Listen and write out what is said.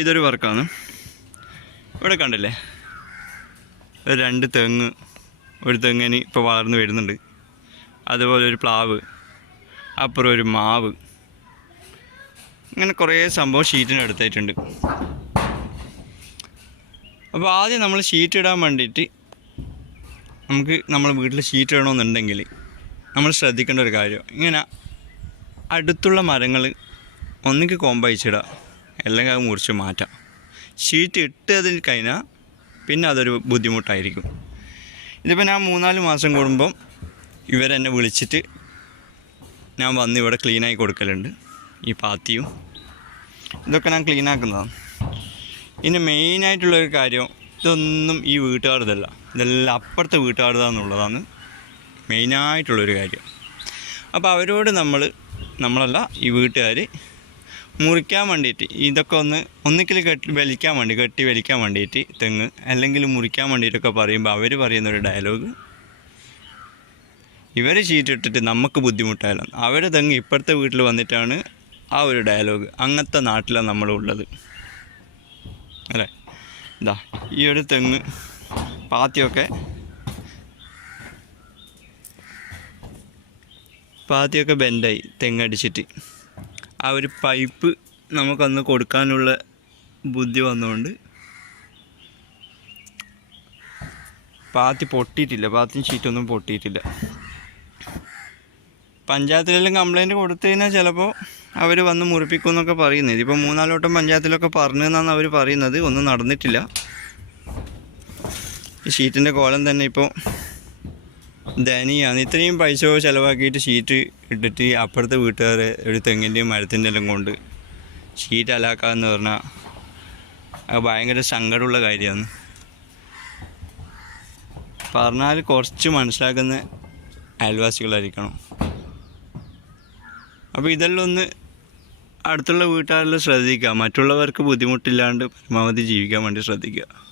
ഇതൊരു വർക്കാണ്. ഇവിടെ കണ്ടില്ലേ? ഒരു രണ്ട് തെങ്ങ് ഒരു തെങ്ങിന് ഇപ്പോൾ വളർന്നു വരുന്നുണ്ട്. അതുപോലെ ഒരു പ്ലാവ് അപ്പുറം ഒരു മാവ്. ഇങ്ങനെ കുറേ സംഭവം ഷീറ്റിന് അടുത്തായിട്ടുണ്ട് അപ്പോൾ ആദ്യം നമ്മൾ ഷീറ്റ് ഇടാൻ വേണ്ടിയിട്ട് നമുക്ക് നമ്മൾ വീട്ടിൽ ഷീറ്റ് ഇടണമെന്നുണ്ടെങ്കിൽ നമ്മൾ ശ്രദ്ധിക്കേണ്ട ഒരു കാര്യം ഇങ്ങനെ അടുത്തുള്ള മരങ്ങൾ കോമ്പ കോമ്പയച്ചിടുക അല്ലെങ്കിൽ അത് മുറിച്ച് മാറ്റാം. ഷീറ്റ് ഇട്ടതിൽ കഴിഞ്ഞാൽ പിന്നെ അതൊരു ബുദ്ധിമുട്ടായിരിക്കും. ഇതിപ്പോൾ ഞാൻ മൂന്നാൽ മാസം കൂടുമ്പം ഇവരെന്നെ വിളിച്ചിട്ട് ഞാൻ വന്ന് ഇവിടെ ക്ലീനാക്കി കൊടുക്കലുണ്ട്. ഈ പാത്തിയും. ഇതൊക്കെ ഞാൻ ക്ലീനാക്കുന്നതാണ് ഇനി മെയിനായിട്ടുള്ളൊരു കാര്യം ഇതൊന്നും ഈ വീട്ടുകാരുതല്ല ഇതെല്ലാം അപ്പുറത്തെ വീട്ടുകാരുതാന്നുള്ളതാണ് മെയിനായിട്ടുള്ളൊരു കാര്യം. അപ്പോൾ അവരോട് നമ്മൾ നമ്മളല്ല ഈ വീട്ടുകാർ മുറിക്കാൻ വേണ്ടിയിട്ട് ഇതൊക്കെ ഒന്ന് ഒന്നിക്കൽ കെട്ടി വലിക്കാൻ വേണ്ടി കെട്ടി വലിക്കാൻ വേണ്ടിയിട്ട് തെങ്ങ് അല്ലെങ്കിൽ മുറിക്കാൻ വേണ്ടിയിട്ടൊക്കെ പറയുമ്പോൾ അവർ പറയുന്നൊരു ഡയലോഗ് ഇവർ ചീറ്റിട്ടിട്ട് നമുക്ക് ബുദ്ധിമുട്ടായാലും അവരെ തെങ്ങ് ഇപ്പോഴത്തെ വീട്ടിൽ വന്നിട്ടാണ് ആ ഒരു ഡയലോഗ് അങ്ങനത്തെ നാട്ടിലാണ് നമ്മളുള്ളത്. അല്ലേ? ഇതാ ഈ ഒരു തെങ്ങ് പാത്തിയൊക്കെ. പാത്തിയൊക്കെ ബെൻഡായി തെങ്ങടിച്ചിട്ട് ആ ഒരു പൈപ്പ് നമുക്കന്ന് കൊടുക്കാനുള്ള ബുദ്ധി വന്നുകൊണ്ട് പാത്തി പൊട്ടിയിട്ടില്ല പാത്തിയും ഷീറ്റൊന്നും പൊട്ടിയിട്ടില്ല. പഞ്ചായത്തിലെല്ലാം കംപ്ലൈന്റ് കൊടുത്തു കഴിഞ്ഞാൽ ചിലപ്പോൾ അവർ വന്ന് മുറിപ്പിക്കും എന്നൊക്കെ പറയുന്നത് ഇതിപ്പോൾ മൂന്നാലോട്ടം പഞ്ചായത്തിലൊക്കെ പറഞ്ഞു എന്നാണ് അവർ പറയുന്നത്. ഒന്നും നടന്നിട്ടില്ല. ഈ ഷീറ്റിന്റെ കോലം തന്നെ ഇപ്പോൾ ദയനീയമാണ് ഇത്രയും പൈസ ചിലവാക്കിയിട്ട് ഷീറ്റ് ഇട്ടിട്ട് അപ്പുറത്തെ വീട്ടുകാർ ഒരു തെങ്ങിന്റെയും മരത്തിന്റെ എല്ലാം കൊണ്ട് ഷീറ്റ് അലാക്കാന്ന് പറഞ്ഞാൽ അത് ഭയങ്കര സങ്കടമുള്ള കാര്യമാണ്. പറഞ്ഞാൽ കുറച്ച് മനസ്സിലാക്കുന്ന അയൽവാസികളായിരിക്കണം. അപ്പോൾ ഇതെല്ലാം ഒന്ന് അടുത്തുള്ള വീട്ടുകാരെല്ലാം ശ്രദ്ധിക്കുക. മറ്റുള്ളവർക്ക് ബുദ്ധിമുട്ടില്ലാണ്ട് പരമാവധി ജീവിക്കാൻ വേണ്ടി ശ്രദ്ധിക്കുക.